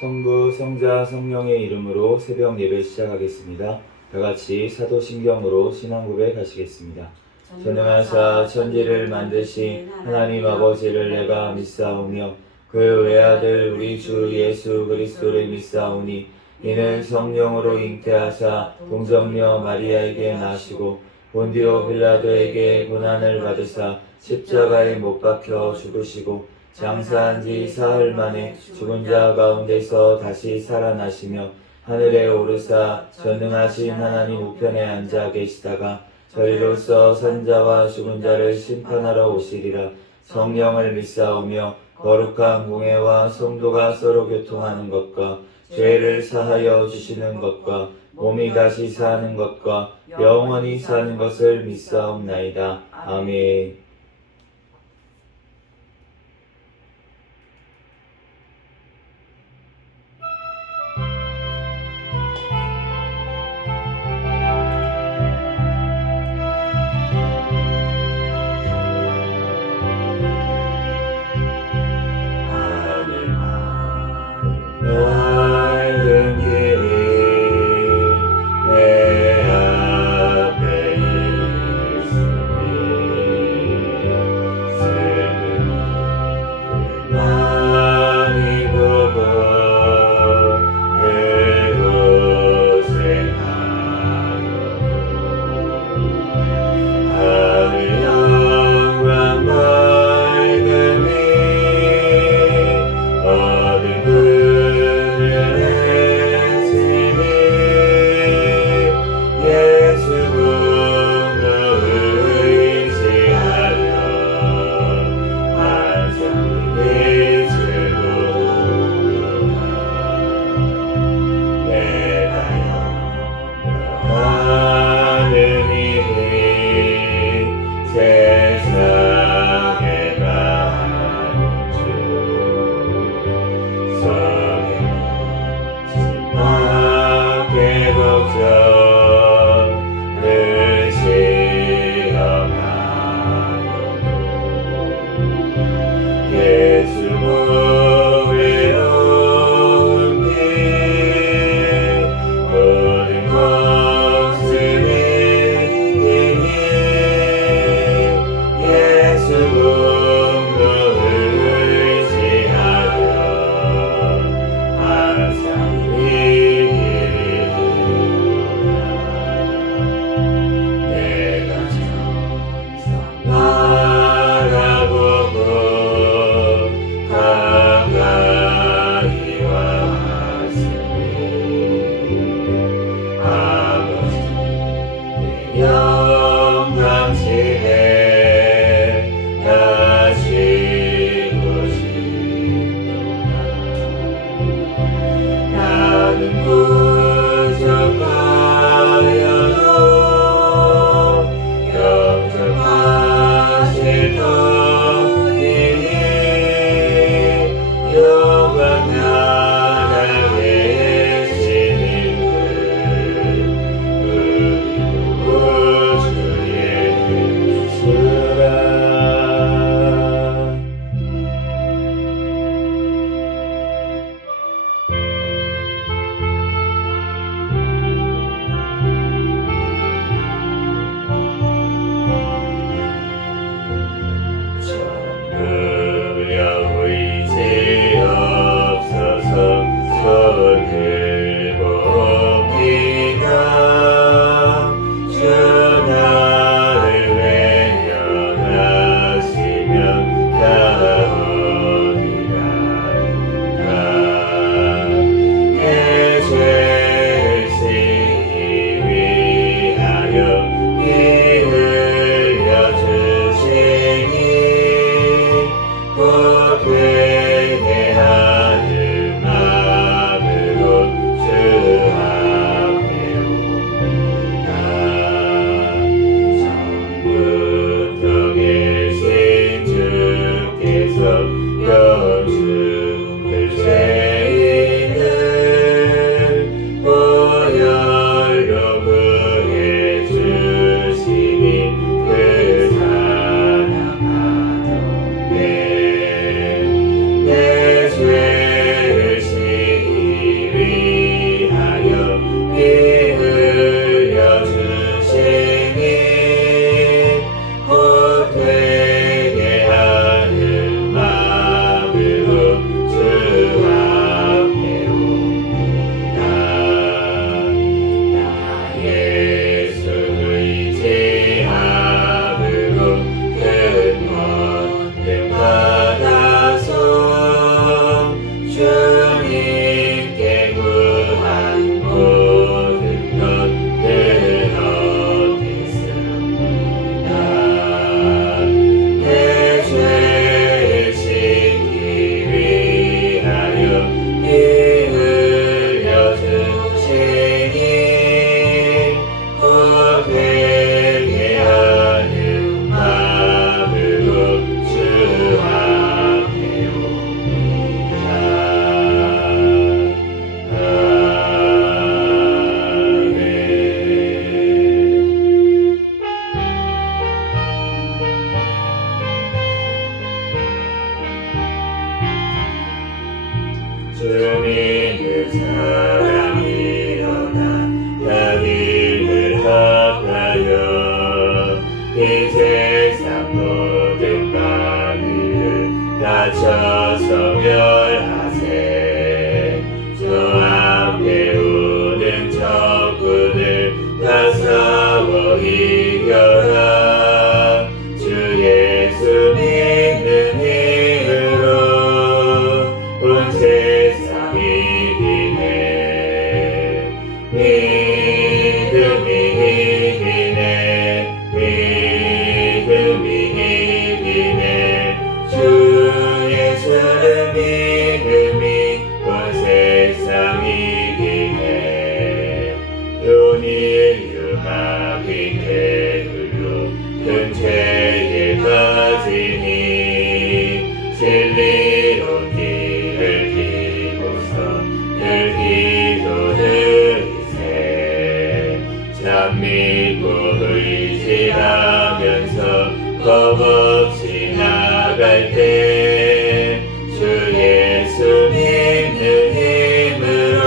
성부, 성자, 성령의 이름으로 새벽 예배 시작하겠습니다. 다같이 사도신경으로 신앙 고백하시겠습니다. 전능하사 천지를 만드신 하나님 아버지를 내가 믿사오며 그 외아들 우리 주 예수 그리스도를 믿사오니 이는 성령으로 잉태하사 동정녀 마리아에게 나시고 본디오 빌라도에게 고난을 받으사 십자가에 못 박혀 죽으시고 장사한 지 사흘 만에 죽은 자 가운데서 다시 살아나시며 하늘에 오르사 전능하신 하나님 우편에 앉아 계시다가 저희로서 산자와 죽은 자를 심판하러 오시리라. 성령을 믿사오며 거룩한 공회와 성도가 서로 교통하는 것과 죄를 사하여 주시는 것과 몸이 다시 사는 것과 영원히 사는 것을 믿사옵나이다. 아멘. 맑은 길이 내 앞에 있으니 슬픔이 많이 보고 그곳에 가요. 하늘 영광 맑음이 어둠 사람 일어나 자기를 합하여 이 세상 모든 마귀를 다쳐서 멸하세. 저 앞에 오는 적군을 다 싸워 이겨라. 주 예수 믿는 힘으로 온 세상 이기네. 믿음이 이기네. 믿음이 이기네. 주 예수를 믿음이 온 세상 이기네. 온일 유마귀 게을로 큰 죄에 빠지니 진리로 길을 띠고서 늘 기도드리세. 참 믿고 의지하면서 겁없이 나갈 때 주 예수 믿는 힘으로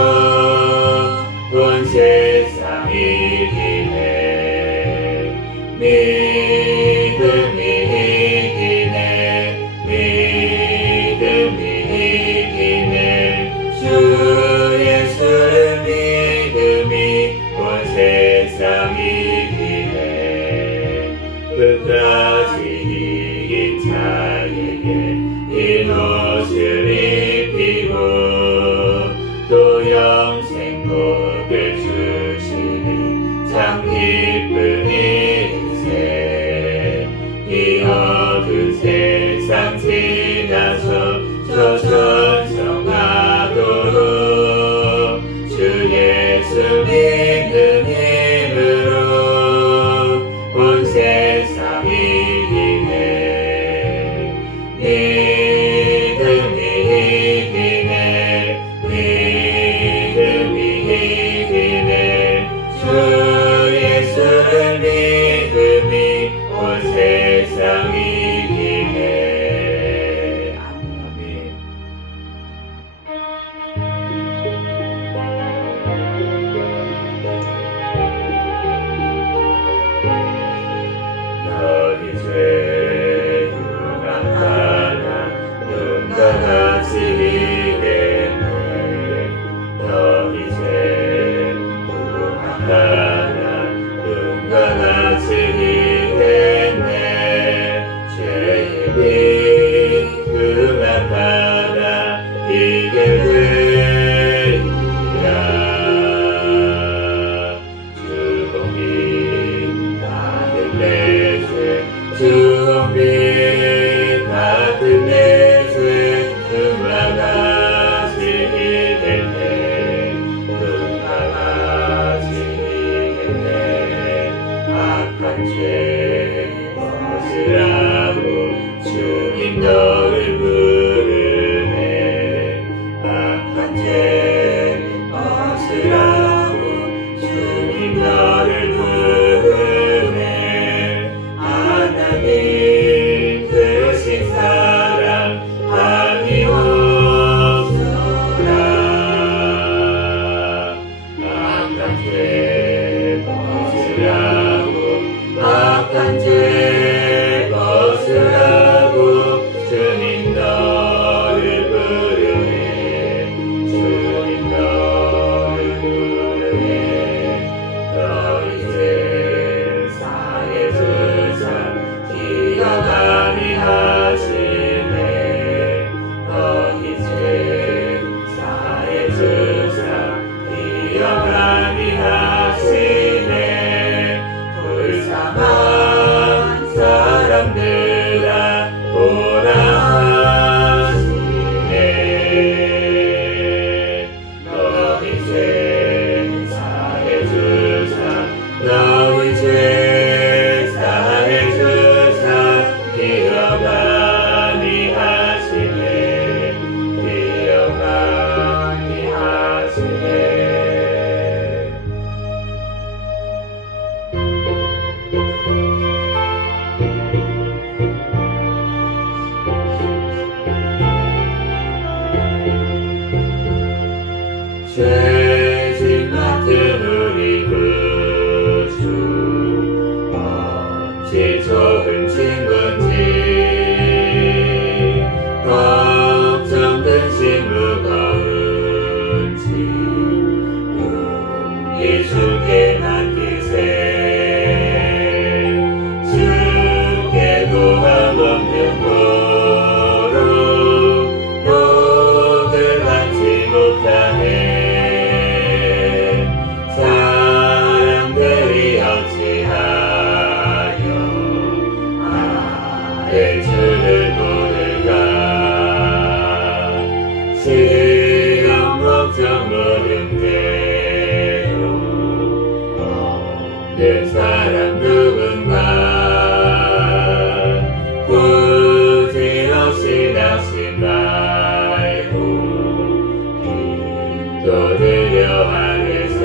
온 세상 이기네. 믿음이 이기네. 믿음이 이기네. 주 예수를 믿음이 온 세상 이기네. 끝까지 이긴 자에게 이 옷을 입히고 또 영생 복을 주시니 참 기쁜 일세. 이 어두운 세상 지나서 저 천성 가도록 주 예수 믿는 힘으로 온 세상 이기네. 믿음이 이기네. 믿음이 이기네. 주 예수를 믿음이 온 세상 이기네. 아멘. 너희 죄 흉악하나 눈과 같이 이겠네. 너희 죄 흉악하나 눈과 같이 이겠네. 죄의 빛 흉악하나 이게 되리라. 주홍빛 같은 내 죄 주홍빛 같은 내 죄 눈과 같이 이겠네. 눈과 같이 이겠네. 악한 죄 벗으라고 주님 너를 부르네. 악한 죄 벗으라고 주님 너를 부르네. 하나님 그 죄짐 맡은 우리 구주 어찌 좋은 친구인지 걱정 근심 무거운지 우리 주께 맡기세 주께 구함 없는 고로 복을 받지 못하네 사람들이 어찌하여 내 주를 모를까 시험 걱정 모든 대로 없는 사람 누군가 부질없이 낙심 말고 기도드려 하늘새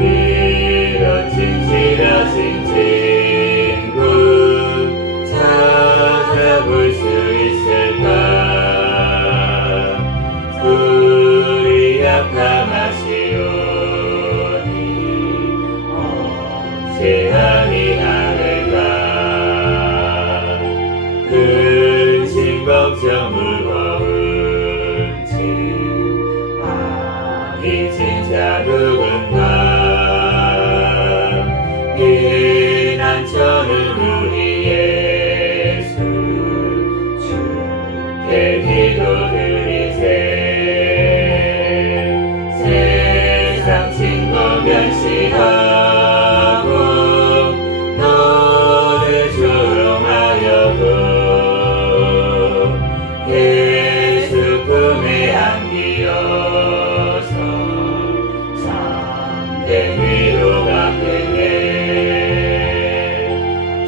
이런 진실하신 친구 찾아볼 수 있을까 우리 약함하시오니 어찌하니 하는가 근심 걱정 무거운지 아니 진짜 누군가 피난처는 우리 예수 주께 기도드리세 세상 친구 멸시하고 너를 조롱하여도 예수 품에 안기어서 참된 위로가 되네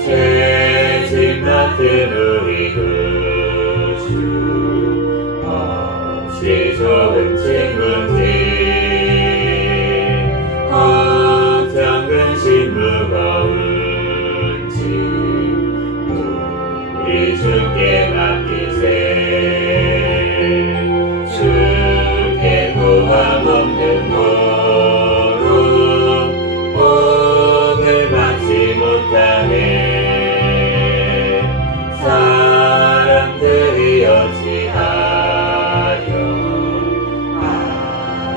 죄짐 맡은 우리 구주 어찌 좋은 친구인지 걱정 근심 무거운지 우리 주께 맡기세 주께 구함 없는 고로 복을 받지 못하네 사람들이 어찌하여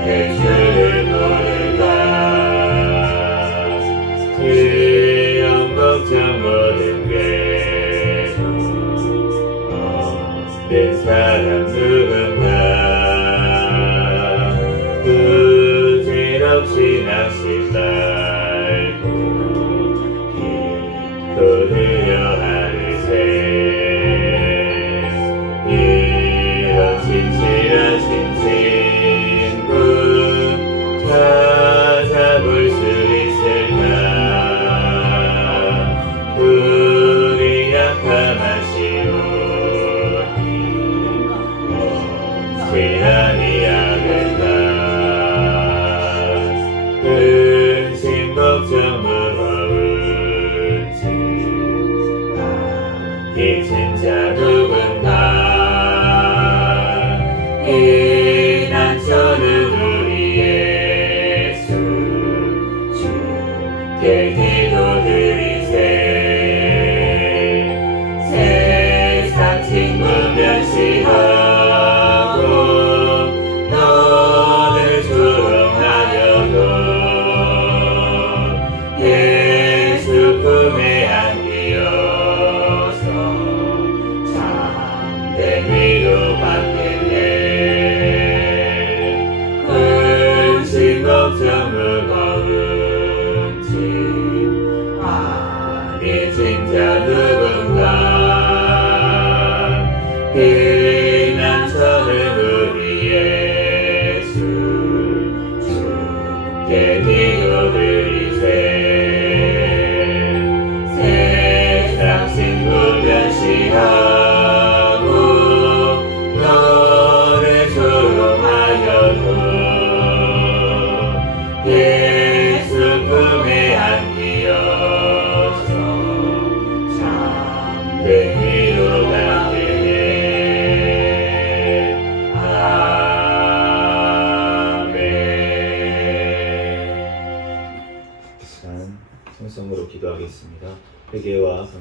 내 주를 모를까 시험 걱정 모든 괴로 없는 사람 누군가 부질없이 낙심 말고 기도드려 하늘새 이런 진실하신 친구 찾아볼 수 있을까 우리 약함하시오니 어찌하니 하는가 근심 걱정 무거운지 이 진짜 누군가 피난처는 우리 예수 주께 기도드리세 세상 친구 멸시하고 너를 조롱하여도 예수 품에 안기어서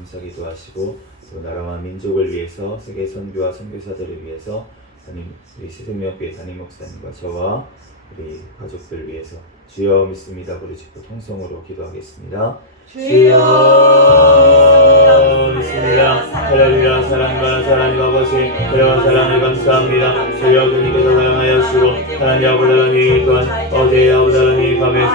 감사기도 하시고 또 나라와 민족을 위해서 세계 선교와 선교사들을 위해서 우리 새생명교회 담임 목사님과 저와 우리 가족들 위해서 주여 믿습니다 부르짖고 통성으로 기도하겠습니다. 주여 믿습니다. 할렐루야. 사랑과 하나님 아버지 그와 사랑을 감사합니다. 주여 주님께서 사랑하여주시고 하나님 아버지 하나님 또한 어제 아버지 하나님 밤에서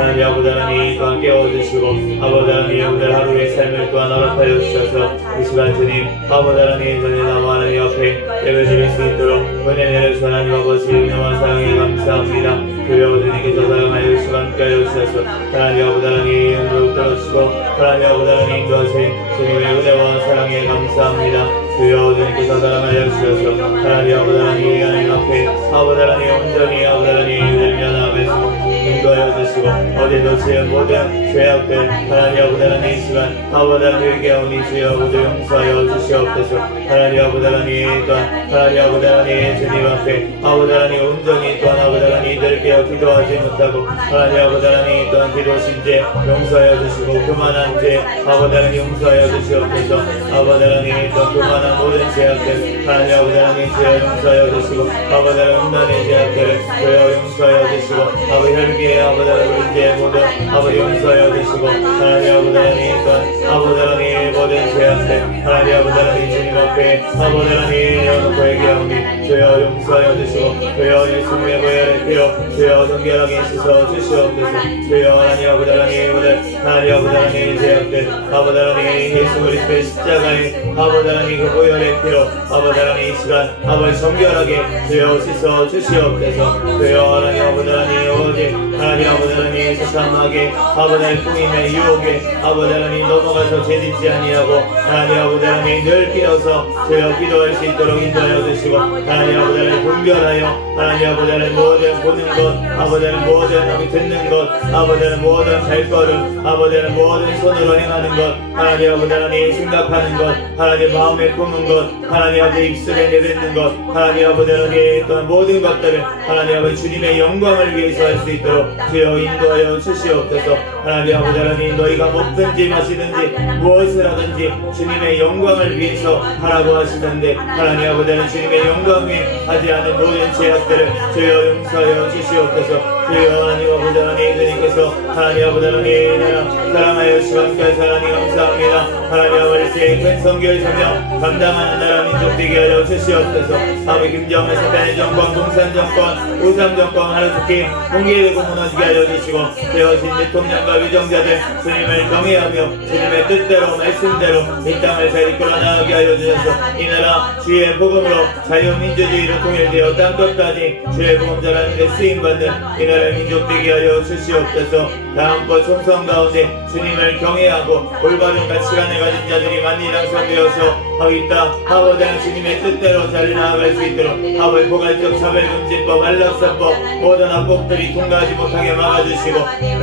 하나님 아버지 하나님 또한 깨워주시고 아버지 하나님 오늘 하루의 삶을 또한 허락하여 주셔서 이 시간 주님 아버지 하나님 전에 나와 하나님 앞에 예배드릴 수 있도록 은혜 내려주신 하나님 아버지 은혜와 사랑에 감사합니다. 주여 주님께서 사랑하여 주시고 함께하여 주셔서 하나님 아버지 하나님 은혜를 떨어주시고 하나님 아버지 하나님 도하신 주님의 은혜와 사랑에 감사합니다. 주여 주님께서 사랑하여 주셔서 하나님 아버지 하나님 앞에 아버지 하나님 온전히 아버지 하나님 은혜를 면하면서 인도하여 주시고 어제도 지은 모든 죄악들 하나님 아버지 하나님 이 시간 아버지 하나님에게 오니 주여 모두 용서하여 주시옵소서. 하나님 아버지 하나님 또한 하나님 아버지 하나님 주님 앞에 아버지 하나님 온전히 또한 아버지 하나님 들게어 기도하지 못하고 하나님 아버지 하나님 또한 기도신 죄 용서하여 주시고 교만한 죄 아버지 하나님 용서하여 주시옵소서. 아버지 하나님 또한 교만한 모든 죄악들 하나님 아버지 하나님 주여 용서하여 주시고 아버지 하나님 음란의 죄악들을 주여 용서하여 주시고 아버지 혈기의 아버지 하나님 죄 모두 아버지 용서하여 주시고 하나님 아버지 하나님 또한 아버지 하나님 모든 죄악들 하나님 아버지 하나님 주님 앞에 아버지 하나님 여놓고 얘기하오니 주여 용서하여 주시고 주여 예수님의 보혈의 피로 주여 정결하게 씻어 주시옵소서. 주여 하나님 아버지 하나님 오늘 하나님 아버지 하나님 죄악들 아버지 하나님 예수 그리스도의 십자가의 아버지 하나님 그 보혈의 피로 아버지 하나님 이 시간 아버지 정결하게 주여 씻어 주시옵소서. 주여 하나님 아버지 하나님 오직 하나님 아버지 하나님 세상하게 아버지 하나님 꿈임의 유혹에 아버지 하나님 넘어가서 죄짓지 아니하고 하나님 아버지 하나님 늘 깨어서 주여 기도할 수 있도록 인도하여 주시고 하나님 아버지 하나님 분별하여 하나님 아버지 하나님 모든 보는 것 아버지 하나님 모든 듣는 것 아버지 하나님 모든 발걸음 아버지 하나님 모든 손으로 행하는 것 하나님 아버지 하나님 생각하는 것 하나님 마음에 품은 것 하나님 아버지 입술에 내뱉는 것 하나님 아버지 하나님 또한 모든 것들을 하나님 아버지 주님의 영광을 위해서 할 수 있도록 주여 인도하여 주시옵소서. 하나님 아버지 하나님 너희가 먹든지 마시든지 무엇을 하든지 주님의 영광을 위해서 하라고 하시던데 하나님 아버지 하나님 주님의 영광 위에 하지 않은 모든 죄악들을 주여 용서하여 주시옵소서. 주여 하나님 아버지 하나님 주님께서 하나님 아버지 하나님 나라 사랑하여 시간까지 하나님 감사합니다. 하나님 아버지 큰 성교의 사명 감당하는 나라 민족 되게 하여 주시옵소서. 아버지 김정은 사단의 정권 공산 정권 우상 정권 하루속히 공개되고 무너지게 하여 주시고 되어진 대통령과 위정자들 주님을 경외하며 주님의 뜻대로 말씀대로 이 땅을 잘 이끌어 나가게 하여 주셔서 이 나라 주의 복음으로 자유민주주의로 통일되어 땅끝까지 주의 복음자라는 데 쓰임받는 이 나라의 민족 되게 하여 주시옵소서. 다음번 총선 가운데 주님을 경외하고 올바른 가치관을 가진 자들이 많이 당선되어서 이 땅 아버지 주님의 뜻대로 잘 나아갈 수 있도록 아버지 포괄적 차별금지법 안락사법 모든 악법들이 통과하지 못하게 막아주시고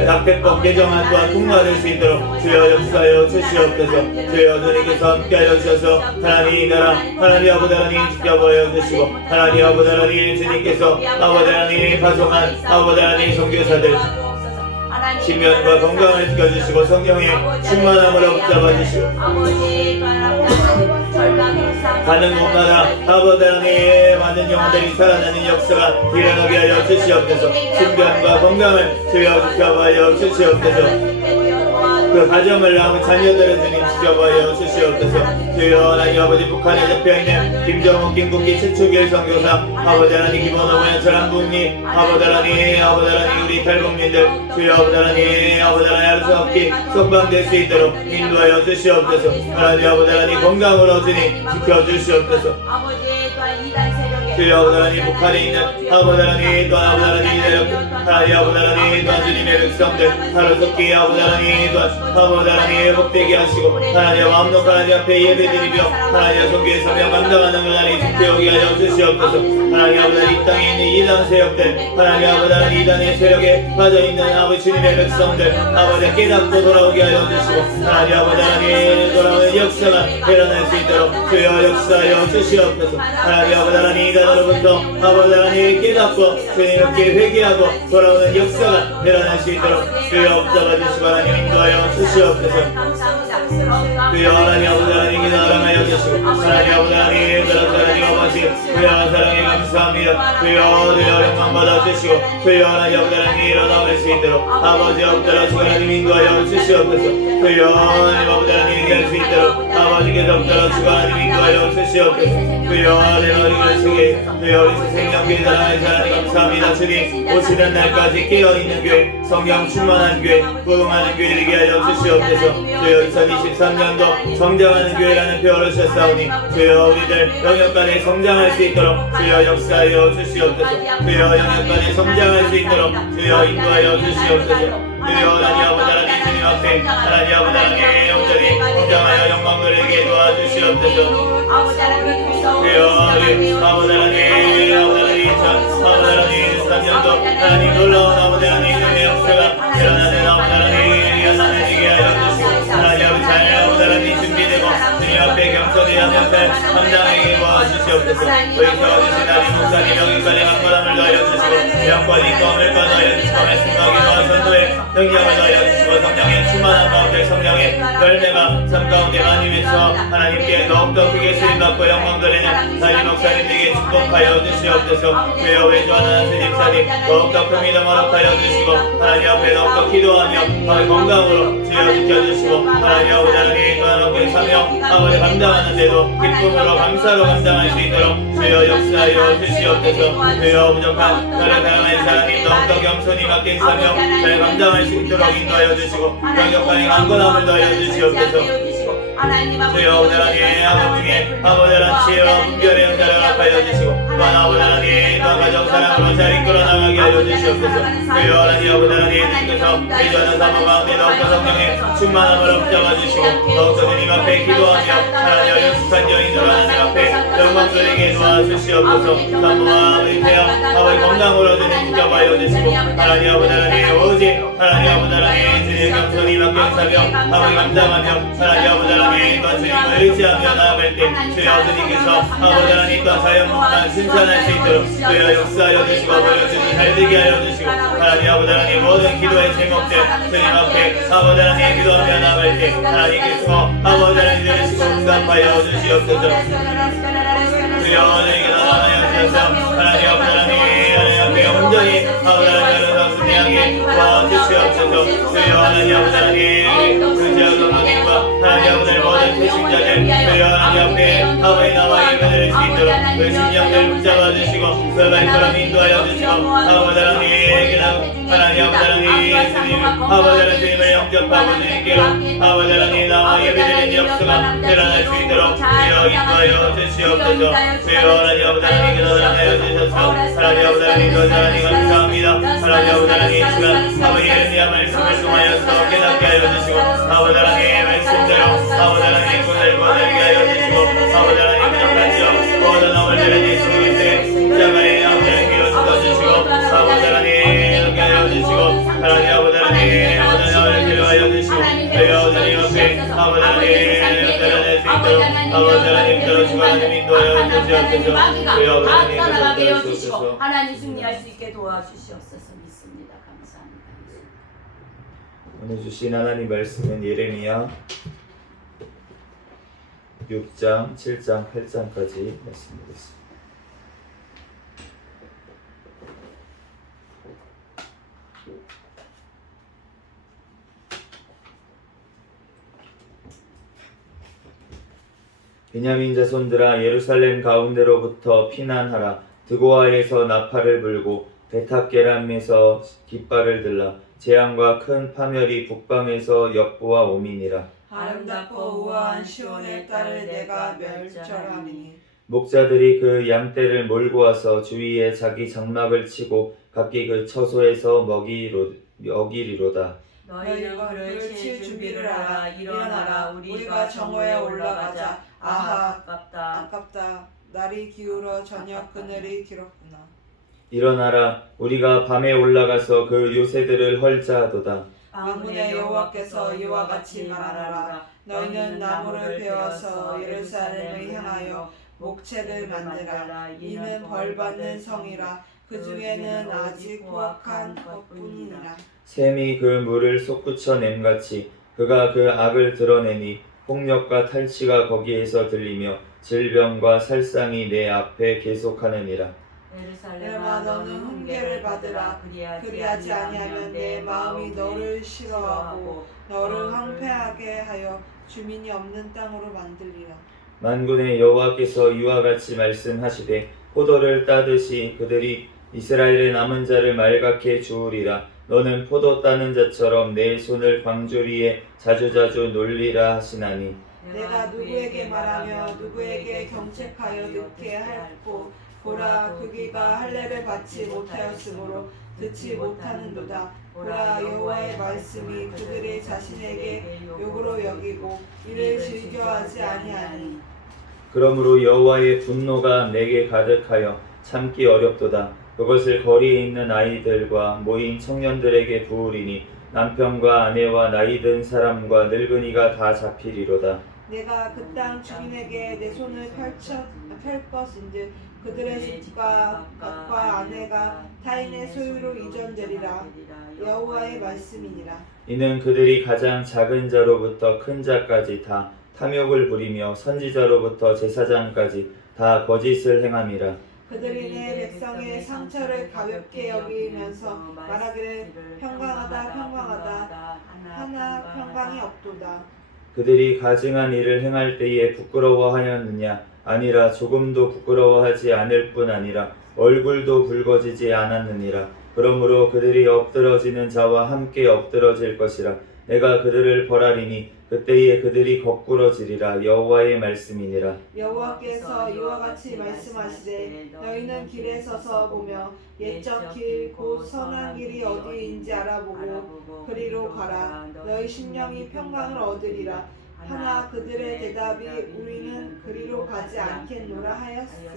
학대법 개정안 또한 통과될 수 있도록 주여 역사하여 주시옵소서. 주여 주님께서 함께하여 주셔서 하나님 이 나라 하나님 아버지 하나님 지켜보여 주시고 하나님 아버지 하나님 주님께서 아버지 하나님 파송한 아버지 하나님 선교사들 신변과 건강을 지켜주시고 성령의 충만함으로 붙잡아주시고 가는 곳마다 아버지 하나님 많은 영혼들이 살아나는 역사가 일어나게 하여 주시옵소서. 신변과 건강을 주여 지켜봐여 주시옵소서. 그 가정을 낳은 자녀들을 주님 지켜봐여 주시옵소서. 주여 하나님 아버지 북한에 잡혀있는 김정은 김국기 최초길 선교사 아버지 하나님 김원호면 전한국리 아버지 하나님 우리 탈북민들 주여 아버지 하나님 할 수 없기 석방될 수 있도록 인도하여 주시옵소서. 하나님 아버지 하나님 건강으로 주님 지켜주시옵소서. 주여 아버지 하나님 북한에 있는 아버지 하나님 또한 아버지 하나님 하나님 아버지 하나님 또한 주님의 백성들 하루속히 아버지 하나님 또한 아버지 하나님 회복되게 하시고 하나님 마음놓고 하나님 앞에 예배드리며 하나님 성교의 사명 감당하는 하나님 지켜오게 하여 주시옵소서. 하나님 아버지 하나님 이 땅에 있는 이단 세력들 하나님 아버지 하나님 이단의 세력에 빠져있는 아버지 주님의 백성들 아버지 깨닫고 돌아오게 하여 주시고 하나님 아버지 하나님 돌아오는 역사가 일어날 수 있도록 주여 역사하여 주시옵소서. 하나님 아버지 하나님 이단으로부터 아버지 하나님 깨닫고 주님께 회개하고 돌아오는 역사가 일어날 수 있도록 주여 붙잡아주시고 하나님 인도하여 주시옵소서. 주여 하나님 아버지 하나님 기도하여 주시고 하나님 아버지 하나님 하나님 아버지 주여 사랑에 감사합니다. 주여 영광 받아주시고 주여 하나님 아버지 하나님 일어나갈 수 있도록 아버지 없더라 주 하나님 인도하여 주시옵소서. 주여 하나님 아버지 하나님 얘기할 수 있도록 아버지께서 없더라 주 하나님 인도하여 주시옵소서. 주여 하나님 아버지 주여 우리 생명교회 하나님 감사합니다. 주님 오시는 날까지 깨어있는 교회 성령 충만한 교회 부흥하는 교회 되게 하여 주시옵소서. 주여 2023년도 성장하는 교회라는 표어를 주셨사오니 주여 우리들 영역간에 성장할 수 있도록 주여 역사하여 주시옵소서. 주여 영역간에 성장할 수 있도록 주여 인도하여 주시옵소서. 주여 하나님 아버지 하나님 주님 앞에 하나님 아버지 하나님 영전히 성장하여 영광 돌리게 도와주시옵소서. 주여 아버지 하나님 아버지 하나님 3년도 하나님 놀라운 아버지 하나님 은혜 역사가 일어나는 아버지 하나님 일어나게 하여 주시고 하나님 아버지 하나님 준비되고 주님 앞에 겸손히 하면서 감당하게 도와주시옵소서. 우리 세워주신 하나님 목사님 여기까지 강건함을 더하여주시고 영권이 검을 더하여주시고 말씀하게 도와 전도에 능력을 더하여주시고 성령의 충만한 가운데 성령의 열매가 삶 가운데 많이 맺혀 하나님께 더욱더 크게 쓰임받고 영광 돌리는 하나님 목사님에게 축복하여 주시옵소서. 주여 외주하는 스님사님 더욱더 큰 믿음 허락하여 주시고 하나님 앞에 더욱더 기도하며 건강으로 주여 지켜주시고 하나님 아버지 하나님 또한 어깨 사명 아버지 감당하는데도 기쁨으로 감사로 감당할 수 있도록 주여 역사하여 주시옵소서. 주여 부족한 나를 사랑하는 사람님 더욱더 겸손히 맡긴 사명 잘 감당할 수 있도록 인도하여 주시고 강력한 강건함을 더하여 주시옵소서. 주여 아버지 하나님 아버지의 아버지 하나님 지혜와 분별의 은사를 허락하여 주시고 또한 아버지 하나님 또한 가정 사랑으로 잘 이끌어 나가게 하여 주시옵소서. 주여 하나님 아버지 하나님 주님께서 위조하는 사모 가운데 더욱더 성령의 충만함을 붙잡아 주시고 더욱더 주님 앞에 기도하며 하나님 연습한 여인으로 하나님 앞에 영광 돌리게 도와주시옵소서. 사모와 우리 태양 아버지 건강으로 주님 붙잡아여 주시고 하나님 아버지 하나님 오직 하나님 아버지 하나님 주님 겸손히 맡긴 사명 아버지 감당하며 하나님 아버지 하나님 또한 주님을 의지하며 나아갈 때 주여 주님께서 아버지 하나님 또한 사역만 순산할 수 있도록 주여 역사하여 주시고 보여주는 잘되게 하여 주시고 하나님 아버지 하나님 모든 기도의 제목들 주님 앞에 아버지 하나님 기도하며 나아갈 때 하나님께서 아버지 하나님 들으시고 응답하여 주시옵소서. 주여 너에게 나아가여 주셔서 하나님 아버지 하나님 앞에 온전히 아버지 하나님 순리하게 도와주시옵소서. 주여 하나님 아버지 하나님 근시하던 하나님과 하나님 아버지 모든 태신자들 주여 하나님 앞에 아버지 나와 예배드릴 수 있도록 그 신령들 붙잡아 주시고 그 발걸음 인도하여 주시고 아버지 하나님 하나님 아버지 하나님 주님 아버지 하나님 주님을 영접하고 주님께로 아버지 하나님 나와 예배드리는 역사가 일어날 수 있도록 주여 인도하여 주시옵소서. 주여 하나님 아버지 하나님 기도하여 주셔서 하나님 아버지 하나님 하나님 감사합니다. 하나님 아버지 하나님 이 시간 아버지 예수의 말씀을 통하여서 깨닫게 하여 주시고 아버지 하나님 말씀대로 아버지 하나님 고들고들게 하여 주시고 아버지 하나님 명하시오 모든 어머니들의 예수님께 십자가의 아버지 하나님께로 쏟아주시고 아버지 하나님 이렇게 하여 주시고 하나님 아버지 하나님 모든 나를 필요하여 주시고 주여 주님 앞에 아버지 하나님 드러낼 수 있도록 아버지 하나님 들어주고 하나님 인도하여 주시옵소서. 주여 아버지 하나님 나가게 해주시고 하나님 승리할 수 있게 도와주시옵소서. 믿습니다. 감사합니다. 오늘 주신 하나님 말씀은 예레미야 6장, 7장, 8장까지 말씀드렸습니다. 베냐민 자손들아 예루살렘 가운데로부터 피난하라. 드고아에서 나팔을 불고 베탑게람에서 깃발을 들라. 재앙과 큰 파멸이 북방에서 역부와 오미니라. 아름답고 우아한 시온의 딸을 내가 멸절하리니 목자들이 그 양떼를 몰고 와서 주위에 자기 장막을 치고 각기 그 처소에서 먹이리로다. 너희는 그를 칠 준비를 하라. 일어나라. 우리가 정오에 올라가자. 아하 아깝다. 날이 기울어 저녁 그늘이 길었구나. 일어나라. 우리가 밤에 올라가서 그 요새들을 헐자 하도다. 만군의 여호와께서 이와 같이 말하노라. 너희는 나무를 베어서 예루살렘을 향하여 목책을 만들라. 이는 벌받는 성이라. 그 중에는 아직 포악한 것뿐이니라. 샘이 그 물을 솟구쳐 냄같이 그가 그 악을 드러내니 폭력과 탈취가 거기에서 들리며 질병과 살상이 내 앞에 계속하느니라. 예루살렘아 너는 훈계를 받으라. 그리하지 아니하면 내 마음이 너를 싫어하고 너를 황폐하게 하여 주민이 없는 땅으로 만들리라. 만군의 여호와께서 이와 같이 말씀하시되 포도를 따듯이 그들이 이스라엘의 남은 자를 말갛게 주우리라. 너는 포도 따는 자처럼 내 손을 광주리에 자주자주 놀리라 하시나니 내가 누구에게 말하며 누구에게 경책하여 듣게 할꼬 보라 그 귀가 할례를 받지 못하였으므로 듣지 못하는도다. 보라 여호와의 말씀이 그들의 자신에게 욕으로 여기고 이를 즐겨하지 아니하니. 그러므로 여호와의 분노가 내게 가득하여 참기 어렵도다. 그것을 거리에 있는 아이들과 모인 청년들에게 부으리니 남편과 아내와 나이 든 사람과 늙은이가 다 잡히리로다. 내가 그 땅 주민에게 내 손을 펼 것인즉 그들의 집과 갓과 아내가 타인의 소유로 이전되리라. 여호와의 말씀이니라. 이는 그들이 가장 작은 자로부터 큰 자까지 다 탐욕을 부리며 선지자로부터 제사장까지 다 거짓을 행함이라. 그들이 내 백성의 상처를 가볍게 여기면서 말하기를 평강하다 평강하다 하나 평강이 없도다. 그들이 가증한 일을 행할 때에 부끄러워하였느냐? 아니라 조금도 부끄러워하지 않을 뿐 아니라 얼굴도 붉어지지 않았느니라. 그러므로 그들이 엎드러지는 자와 함께 엎드러질 것이라. 내가 그들을 벌하리니 그때에 그들이 거꾸러지리라. 여호와의 말씀이니라. 여호와께서 이와 같이 말씀하시되 너희는 길에 서서 보며 옛적 길 곧 선한 길이 어디인지 알아보고 그리로 가라. 너희 심령이 평강을 얻으리라. 하나 그들의 대답이 우리는 그리로 가지 않겠노라 하였으며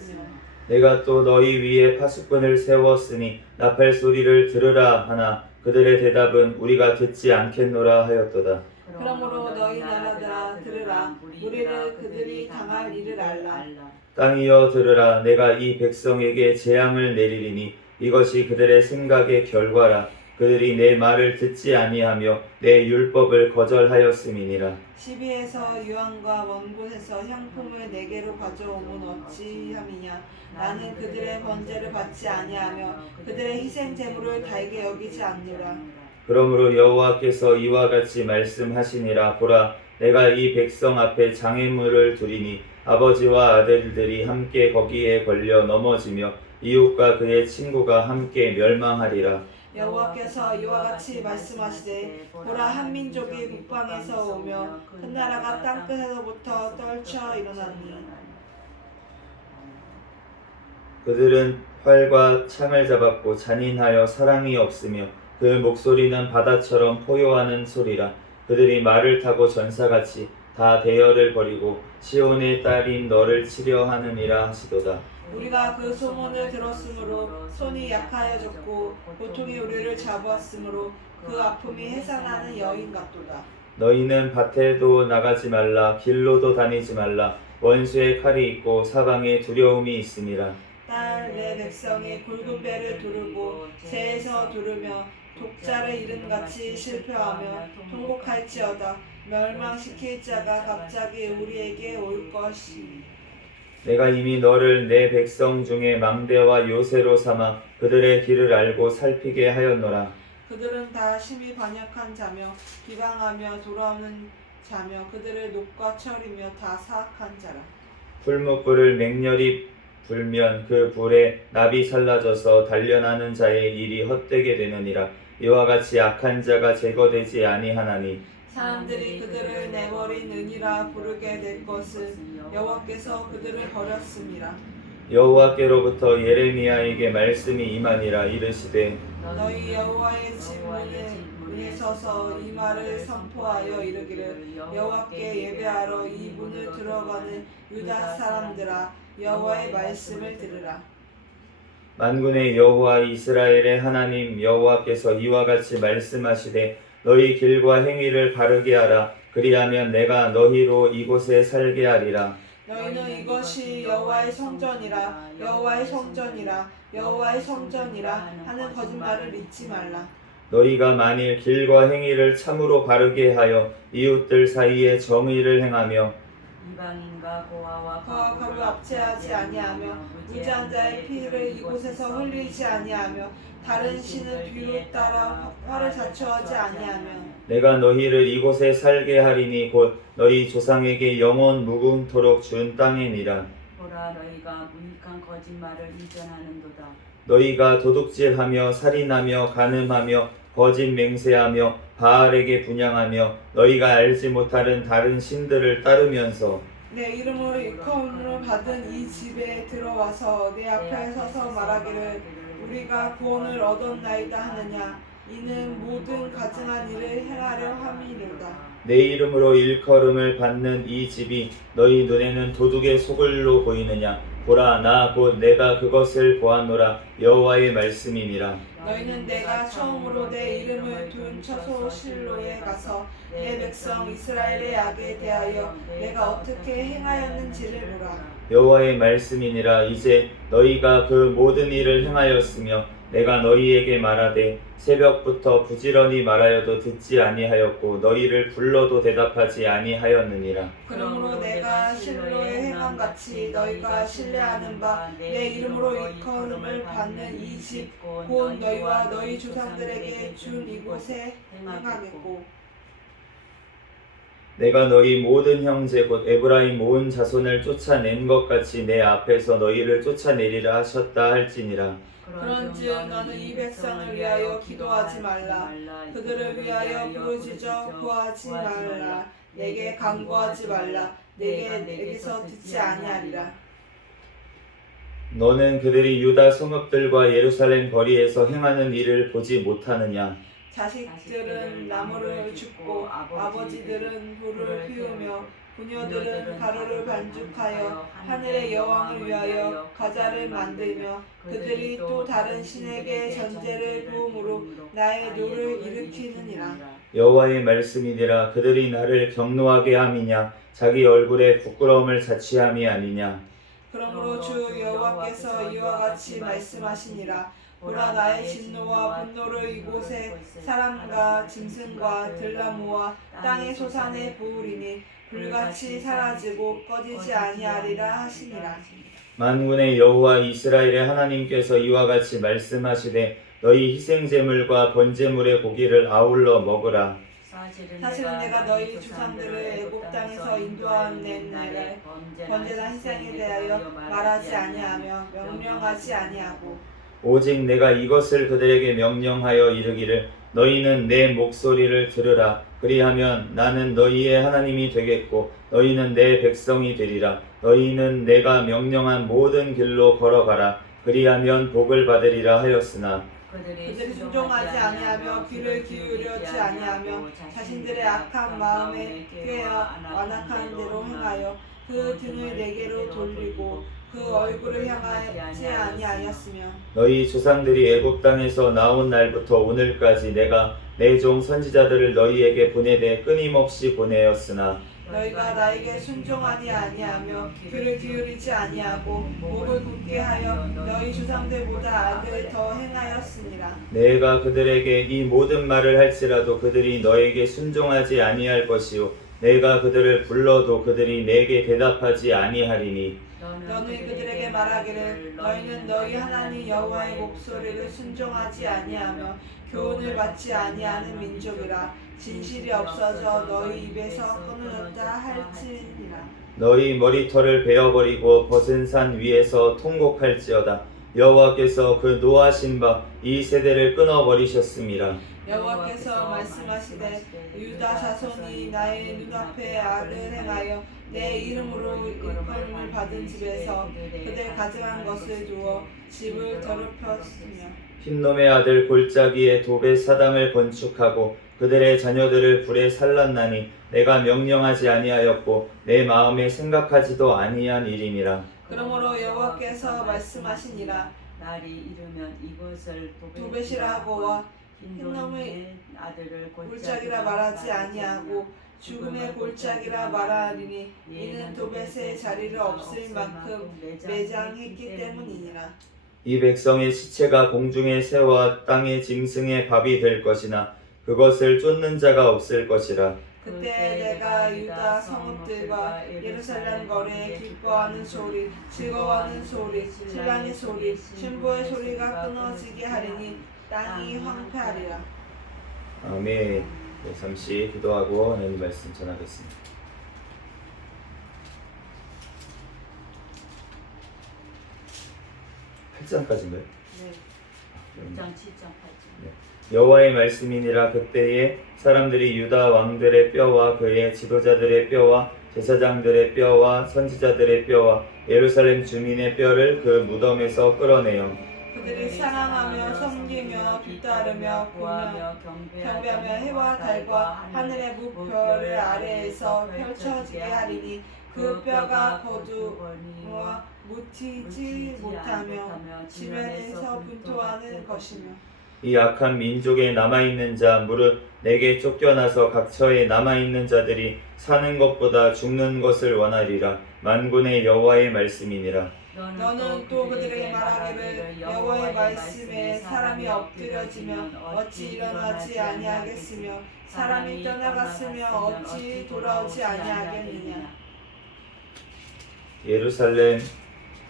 내가 또 너희 위에 파수꾼을 세웠으니 나팔 소리를 들으라 하나 그들의 대답은 우리가 듣지 않겠노라 하였도다. 그러므로 너희 나라들아 들으라. 우리를 그들이 당할 일을 알라. 땅이여 들으라. 내가 이 백성에게 재앙을 내리리니 이것이 그들의 생각의 결과라. 그들이 내 말을 듣지 아니하며 내 율법을 거절하였음이니라. 시비에서 유황과 먼 곳에서 향품을 내게로 가져오면 어찌함이냐. 나는 그들의 번제를 받지 아니하며 그들의 희생 제물을 달게 여기지 않노라. 그러므로 여호와께서 이와 같이 말씀하시니라. 보라, 내가 이 백성 앞에 장애물을 두리니 아버지와 아들들이 함께 거기에 걸려 넘어지며 이웃과 그의 친구가 함께 멸망하리라. 여호와께서 이와 같이 말씀하시되 보라 한 민족이 북방에서 오며 큰 나라가 땅끝에서부터 떨쳐 일어나니 그들은 활과 창을 잡았고 잔인하여 사랑이 없으며 그 목소리는 바다처럼 포효하는 소리라. 그들이 말을 타고 전사같이 다 대열을 벌이고 시온의 딸인 너를 치려 하느니라 하시도다. 우리가 그 소문을 들었으므로 손이 약하여졌고 고통이 우리를 잡았으므로 그 아픔이 해산하는 여인 같도다. 너희는 밭에도 나가지 말라. 길로도 다니지 말라. 원수의 칼이 있고 사방에 두려움이 있음이라. 딸 내 백성이 굵은 배를 두르고 새에서 두르며 독자를 잃은 같이 실패하며 통곡할지어다. 멸망시킬 자가 갑자기 우리에게 올 것이. 내가 이미 너를 내 백성 중에 망대와 요새로 삼아 그들의 길을 알고 살피게 하였노라. 그들은 다 심히 반역한 자며 비방하며 돌아오는 자며 그들을 녹과 철이며 다 사악한 자라. 풀무불을 맹렬히 불면 그 불에 납이 살라져서 단련하는 자의 일이 헛되게 되느니라. 이와 같이 악한 자가 제거되지 아니하나니 사람들이 그들을 내버린 은이라 부르게 될 것은 여호와께서 그들을 버렸음이라. 여호와께로부터 예레미야에게 말씀이 임하니라. 이르시되 너희 여호와의 집 문에 서서 이 말을 선포하여 이르기를 여호와께 예배하러 이 문을 들어가는 유다 사람들아 여호와의 말씀을 들으라. 만군의 여호와 이스라엘의 하나님 여호와께서 이와 같이 말씀하시되 너희 길과 행위를 바르게 하라. 그리하면 내가 너희로 이곳에 살게 하리라. 너희는 이것이 여호와의 성전이라 여호와의 성전이라 여호와의 성전이라 하는 거짓말을 잊지 말라. 너희가 만일 길과 행위를 참으로 바르게 하여 이웃들 사이에 정의를 행하며 이방인과 고아와 가부를 압제하지 아니하며 무죄한 자의 피를 이곳에서 흘리지 아니하며 다른 신을 뒤로 따라 화를 자초하지 아니하며 내가 너희를 이곳에 살게 하리니 곧 너희 조상에게 영원 무궁토록 준 땅이니라. 보라 너희가 무익한 거짓말을 이전하는도다. 너희가 도둑질하며 살인하며 간음하며 거짓 맹세하며 바알에게 분향하며 너희가 알지 못하는 다른 신들을 따르면서 내 이름으로 일컬음을 받은 이 집에 들어와서 내 앞에 서서 말하기를 우리가 구원을 얻었나이다 하느냐 이는 모든 가증한 일을 행하려 함이로다. 내 이름으로 일컬음을 받는 이 집이 너희 눈에는 도둑의 소굴로 보이느냐? 보라, 나 곧 내가 그것을 보았노라. 여호와의 말씀이니라. 너희는 내가 처음으로 내 이름을 둔 처소 실로에 가서 내 백성 이스라엘의 악에 대하여 내가 어떻게 행하였는지를 보라. 여호와의 말씀이니라. 이제 너희가 그 모든 일을 행하였으며 내가 너희에게 말하되 새벽부터 부지런히 말하여도 듣지 아니하였고 너희를 불러도 대답하지 아니하였느니라. 그러므로 내가 실로에 행한 같이 너희가 신뢰하는 바 내 이름으로 일컬음을 받는 이 집 곧 너희와 너희 조상들에게 준 이곳에 행하겠고 내가 너희 모든 형제 곧 에브라임 온 자손을 쫓아낸 것 같이 내 앞에서 너희를 쫓아내리라 하셨다 할지니라. 그런즉 너는 이 백성을 위하여 기도하지 말라. 그들을 위하여 부르짖어 구하지 말라. 내게 간구하지 말라. 내게서 듣지 아니하리라. 너는 그들이 유다 성읍들과 예루살렘 거리에서 행하는 일을 보지 못하느냐? 자식들은 나무를 줍고 아버지들은 불을 피우며 부녀들은 가루를 반죽하여 하늘의 여왕을 위하여 과자를 만들며 그들이 또 다른 신에게 전제를 부음으로 나의 노를 일으키느니라. 여호와의 말씀이니라. 그들이 나를 경노하게 함이냐? 자기 얼굴에 부끄러움을 자취함이 아니냐? 그러므로 주 여호와께서 이와 같이 말씀하시니라. 보라 나의 진노와 분노를 이곳에 사람과 짐승과 들나무와 땅의 소산에 부으리니 불같이 사라지고 꺼지지 아니하리라 하시니라. 만군의 여호와 이스라엘의 하나님께서 이와 같이 말씀하시되 너희 희생제물과 번제물의 고기를 아울러 먹으라. 사실은 내가 너희 조상들을 애굽 땅에서 인도한 내내 번제나 희생에 대하여 말하지 아니하며 명령하지 아니하고 오직 내가 이것을 그들에게 명령하여 이르기를 너희는 내 목소리를 들으라. 그리하면 나는 너희의 하나님이 되겠고 너희는 내 백성이 되리라. 너희는 내가 명령한 모든 길로 걸어가라. 그리하면 복을 받으리라 하였으나 그들이 순종하지 아니하며 귀를 기울여지 아니하며 자신들의 악한 마음에 꾀어 완악한 대로 행하여 그 등을 내게로 돌리고 그 얼굴을 향하지 아니하였으며 너희 조상들이 애굽 땅에서 나온 날부터 오늘까지 내가 내 종 선지자들을 너희에게 보내되 끊임없이 보내었으나 너희가 나에게 순종하니 아니하며 귀를 기울이지 아니하고 목을 굳게 하여 너희 조상들보다 악을 더 행하였으니라. 내가 그들에게 이 모든 말을 할지라도 그들이 너에게 순종하지 아니할 것이요 내가 그들을 불러도 그들이 내게 대답하지 아니하리니 너는 그들에게 말하기를 너희는 너희 하나님 여호와의 목소리를 순종하지 아니하며 교훈을 받지 아니하는 민족이라. 진실이 없어져 너희 입에서 끊어졌다 할지니라. 너희 머리털을 베어버리고 벗은 산 위에서 통곡할지어다. 여호와께서 그 노하신 바 이 세대를 끊어버리셨음이라. 여호와께서 말씀하시되 유다 자손이 나의 눈앞에 악을 행하여 내 이름으로 일컬음을 받은 집에서 그들 가져간 것을 두어 집을 더럽혔으며 흰놈의 아들 골짜기에 도벳 사당을 건축하고 그들의 자녀들을 불에 살랐나니 내가 명령하지 아니하였고 내 마음에 생각하지도 아니한 일이니라. 그러므로 여호와께서 말씀하시니라. 날이 이르면 이것을 도벳이라 하고와 흰놈의 아들을 골짜기라 말하지 아니하고 죽음의 골짜기라 말하리니 이는 도벳의 자리를 없을 만큼 매장했기 때문이니라. 이 백성의 시체가 공중의 새와 땅의 짐승의 밥이 될 것이나 그것을 쫓는 자가 없을 것이라. 그때 내가 유다 성읍들과 예루살렘 거리에 기뻐하는 소리, 즐거워하는 소리, 신랑의 소리, 신부의 소리가 끊어지게 하리니 땅이 황폐하리라. 아멘. 네, 잠시 기도하고 하나님 말씀 전하겠습니다. 8장까지인가요? 네. 6장, 7장, 8장. 여호와의 말씀이니라. 그때에 사람들이 유다 왕들의 뼈와 그의 지도자들의 뼈와 제사장들의 뼈와 선지자들의 뼈와 예루살렘 주민의 뼈를 그 무덤에서 끌어내어 그들이 사랑하며 섬기며 뒤따르며 구하며 경배하며 해와 달과 하늘의 무별을 아래에서 펼쳐지게 하리니 그 뼈가 거두와 묻히지 못하며 지면에서 분토하는 것이며. 이 악한 민족에 남아있는 자 무릇 내게 쫓겨나서 각처에 남아있는 자들이 사는 것보다 죽는 것을 원하리라. 만군의 여호와의 말씀이니라. 너는 또 그들에게 말하기를 여호와의 말씀에 사람이 엎드려지면 어찌 일어나지 아니하겠으며 사람이 떠나갔으며 어찌 돌아오지 아니하겠느냐.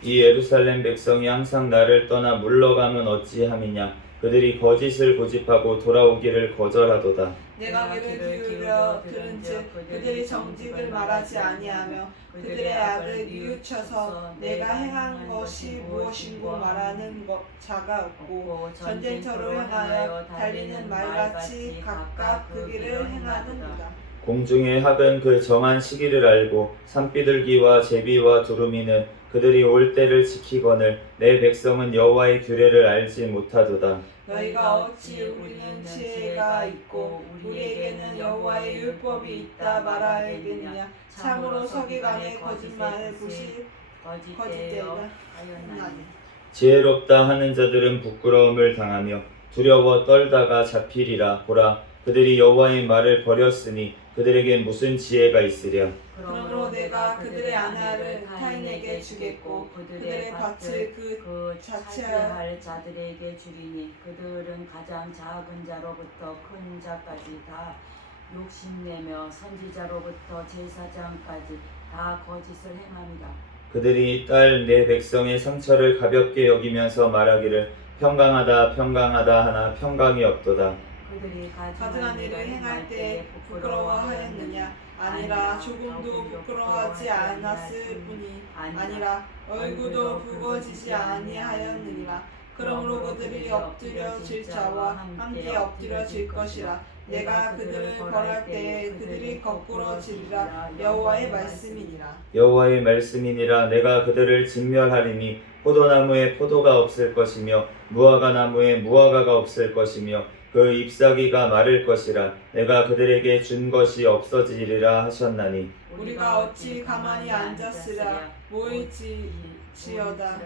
이 예루살렘 백성이 항상 나를 떠나 물러가면 어찌함이냐. 그들이 거짓을 고집하고 돌아오기를 거절하도다. 내가 귀를 기울여 들은즉 그들이 정직을 말하지 아니하며 그들의 악을 뉘우쳐서 내가 행한 것이 무엇인고 말하는 자가 없고 전쟁터로 향하여 달리는 말같이 각각 그 길을 행하는도다. 공중의 학은 그 정한 시기를 알고 산비둘기와 제비와 두루미는 그들이 올 때를 지키거늘 내 백성은 여호와의 규례를 알지 못하도다. 너희가 어찌 우리는 지혜가 있고 우리에게는 여호와의 율법이 있다 말하겠느냐. 참으로 서기관의 거짓말을 거짓되다 하였나니. 지혜롭다 하는 자들은 부끄러움을 당하며 두려워 떨다가 잡히리라. 보라, 그들이 여호와의 말을 버렸으니 그들에게 무슨 지혜가 있으랴. 그러므로 내가 그들의 안하를 타인에게 주겠고 그들의 밭을 그 자체할 자들에게 주리니 그들은 가장 작은 자로부터 큰 자까지 다 욕심내며 선지자로부터 제사장까지 다 거짓을 행합니다. 그들이 딸 내 백성의 상처를 가볍게 여기면서 말하기를 평강하다 평강하다 하나 평강이 없도다. 그들이 가증한 일을 행할 때 부끄러워하였느냐. 아니라 조금도 부끄러워하지 않았을 뿐이 아니라 얼굴도 붉어지지 아니하였느니라. 그러므로 그들이 엎드려질 자와 함께 엎드려질 것이라. 내가 그들을 벌할 때에 그들이 거꾸러지리라. 여호와의 말씀이니라. 여호와의 말씀이니라. 내가 그들을 진멸하리니 포도나무에 포도가 없을 것이며 무화과 나무에 무화과가 없을 것이며 그 잎사귀가 마를 것이라. 내가 그들에게 준 것이 없어지리라 하셨나니 우리가 어찌 가만히 앉았으랴. 모일지어다.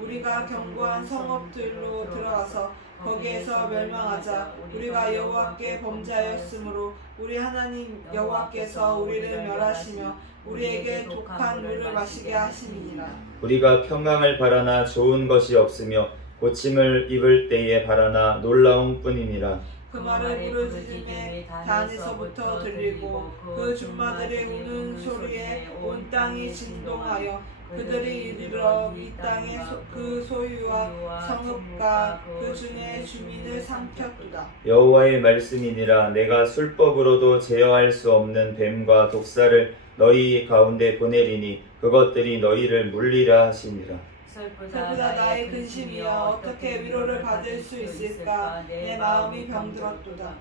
우리가 견고한 성읍들로 들어가서 거기에서 멸망하자. 우리가 여호와께 범죄하였으므로 우리 하나님 여호와께서 우리를 멸하시며 우리에게 독한 물을 마시게 하심이니라. 우리가 평강을 바라나 좋은 것이 없으며 고침을 입을 때에 바라나 놀라운 뿐이니라. 그 말을 부르짖음에 단에서부터 들리고 그 준마들의 우는 소리에 온 땅이 진동하여 그들이 이르러 이 땅의 그 소유와 성읍과 그 중에 주민을 삼켰도다. 여호와의 말씀이니라. 내가 술법으로도 제어할 수 없는 뱀과 독사를 너희 가운데 보내리니 그것들이 너희를 물리라 하시니라. 슬프다 나의 근심이여 어떻게 위로를 받을 수 있을까. 내 마음이 병들었도다.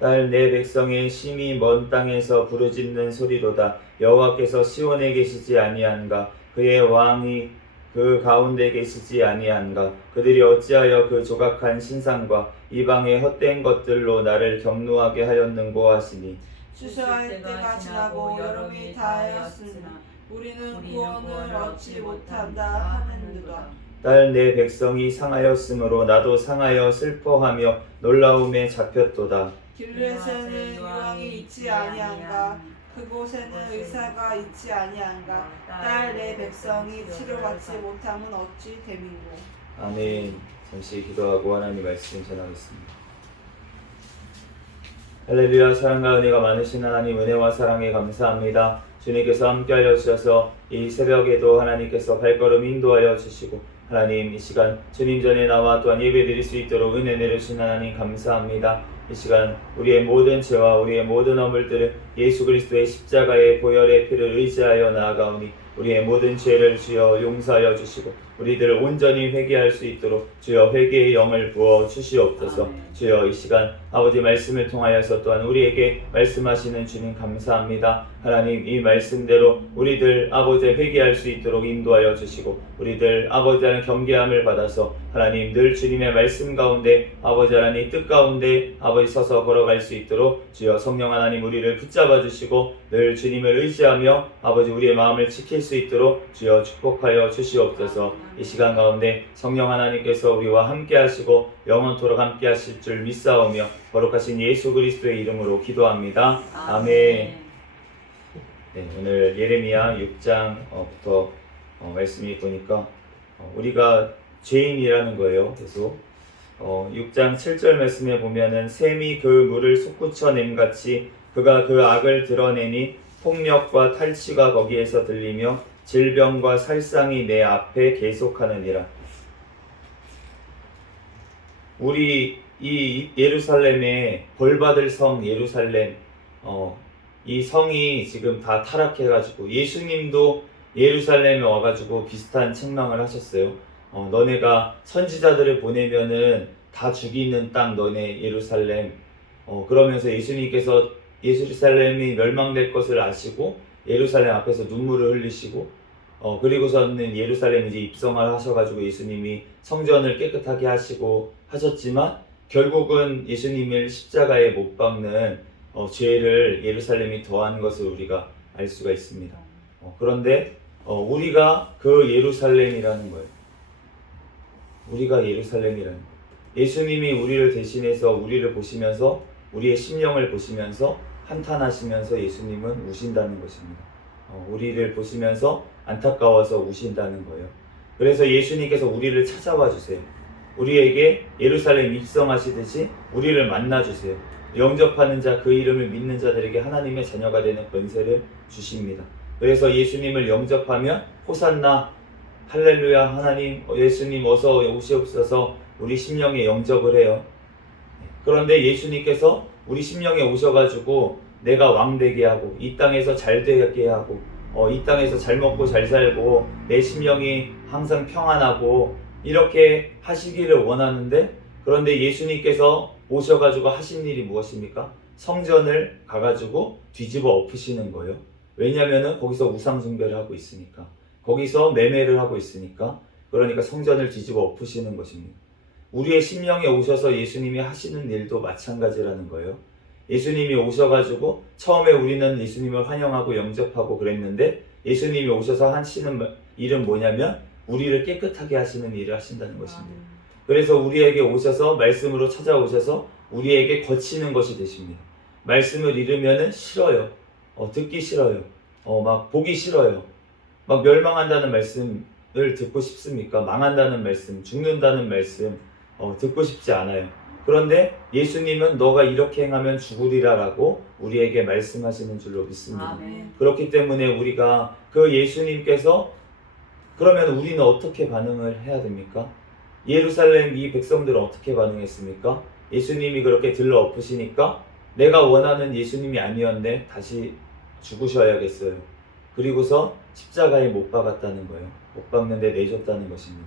딸 내 백성의 심히 먼 땅에서 부르짖는 소리로다. 여호와께서 시온에 계시지 아니한가. 그의 왕이 그 가운데 계시지 아니한가. 그들이 어찌하여 그 조각한 신상과 이방의 헛된 것들로 나를 경노하게 하였는고 하시니 추수할 때가 지나고 여름이 다하였으나 우리는 구원을 얻지 못한다 하는도다. 딸 내 백성이 상하였으므로 나도 상하여 슬퍼하며 놀라움에 잡혔도다. 길르앗에는 유황이 있지 아니한가. 그곳에는 의사가 있지 아니한가. 딸 내 백성이 치료받지 못함은 어찌 됨이고. 아멘. 잠시 기도하고 하나님 말씀 전하겠습니다. 할렐루야. 사랑과 은혜가 많으신 하나님, 은혜와 사랑에 감사합니다. 주님께서 함께하여 주셔서 이 새벽에도 하나님께서 발걸음 인도하여 주시고, 하나님 이 시간 주님 전에 나와 또한 예배드릴 수 있도록 은혜 내려주신 하나님 감사합니다. 이 시간 우리의 모든 죄와 우리의 모든 허물들을 예수 그리스도의 십자가의 보혈의 피를 의지하여 나아가오니, 우리의 모든 죄를 주여 용서하여 주시고 우리들 온전히 회개할 수 있도록 주여 회개의 영을 부어 주시옵소서. 아멘. 주여 이 시간 아버지 말씀을 통하여서 또한 우리에게 말씀하시는 주님 감사합니다. 하나님 이 말씀대로 우리들 아버지 회개할 수 있도록 인도하여 주시고, 우리들 아버지의 겸손함을 받아서 하나님 늘 주님의 말씀 가운데 아버지 하나님 뜻 가운데 아버지 서서 걸어갈 수 있도록 주여 성령 하나님 우리를 붙잡아 주시고 늘 주님을 의지하며 아버지 우리의 마음을 지킬 수 있도록 주여 축복하여 주시옵소서. 이 시간 가운데 성령 하나님께서 우리와 함께 하시고 영원토록 함께 하실 줄 믿사오며 거룩하신 예수 그리스도의 이름으로 기도합니다. 아멘. 네, 오늘 예레미야 6장부터 말씀이 보니까 우리가 죄인이라는 거예요. 계속 6장 7절 말씀에 보면은 샘이 그 물을 솟구쳐 냄같이 그가 그 악을 드러내니 폭력과 탈취가 거기에서 들리며 질병과 살상이 내 앞에 계속하느니라. 우리 이 예루살렘의 벌받을 성 예루살렘, 이 성이 지금 다 타락해가지고 예수님도 예루살렘에 와가지고 비슷한 책망을 하셨어요. 너네가 선지자들을 보내면은 다 죽이는 땅 너네 예루살렘. 그러면서 예수님께서 예루살렘이 멸망될 것을 아시고 예루살렘 앞에서 눈물을 흘리시고 그리고서는 예루살렘 이제 입성을 하셔가지고 예수님이 성전을 깨끗하게 하시고 하셨지만 결국은 예수님을 십자가에 못 박는 죄를 예루살렘이 더한 것을 우리가 알 수가 있습니다. 그런데 우리가 그 예루살렘이라는 거예요. 우리가 예루살렘이라는 거예요. 예수님이 우리를 대신해서 우리를 보시면서 우리의 심령을 보시면서 한탄하시면서 예수님은 우신다는 것입니다. 우리를 보시면서 안타까워서 우신다는 거예요. 그래서 예수님께서 우리를 찾아와 주세요. 우리에게 예루살렘 입성하시듯이 우리를 만나 주세요. 영접하는 자, 그 이름을 믿는 자들에게 하나님의 자녀가 되는 권세를 주십니다. 그래서 예수님을 영접하면 호산나 할렐루야 하나님 예수님 어서 오시옵소서 우리 심령에 영접을 해요. 그런데 예수님께서 우리 심령에 오셔가지고 내가 왕 되게 하고 이 땅에서 잘 되게 하고 이 땅에서 잘 먹고 잘 살고 내 심령이 항상 평안하고 이렇게 하시기를 원하는데, 그런데 예수님께서 오셔가지고 하신 일이 무엇입니까? 성전을 가가지고 뒤집어 엎으시는 거예요. 왜냐면은 거기서 우상 숭배를 하고 있으니까, 거기서 매매를 하고 있으니까, 그러니까 성전을 뒤집어 엎으시는 것입니다. 우리의 심령에 오셔서 예수님이 하시는 일도 마찬가지라는 거예요. 예수님이 오셔가지고 처음에 우리는 예수님을 환영하고 영접하고 그랬는데 예수님이 오셔서 하시는 일은 뭐냐면 우리를 깨끗하게 하시는 일을 하신다는 것입니다. 그래서 우리에게 오셔서 말씀으로 찾아오셔서 우리에게 거치는 것이 되십니다. 말씀을 잃으면 싫어요. 듣기 싫어요. 막 보기 싫어요. 막 멸망한다는 말씀을 듣고 싶습니까? 망한다는 말씀, 죽는다는 말씀 듣고 싶지 않아요. 그런데 예수님은 너가 이렇게 행하면 죽으리라라고 우리에게 말씀하시는 줄로 믿습니다. 아멘. 그렇기 때문에 우리가 그 예수님께서 그러면 우리는 어떻게 반응을 해야 됩니까? 예루살렘 이 백성들은 어떻게 반응했습니까? 예수님이 그렇게 들러 엎으시니까 내가 원하는 예수님이 아니었네, 다시 죽으셔야겠어요. 그리고서 십자가에 못 박았다는 거예요. 못 박는데 내줬다는 것입니다.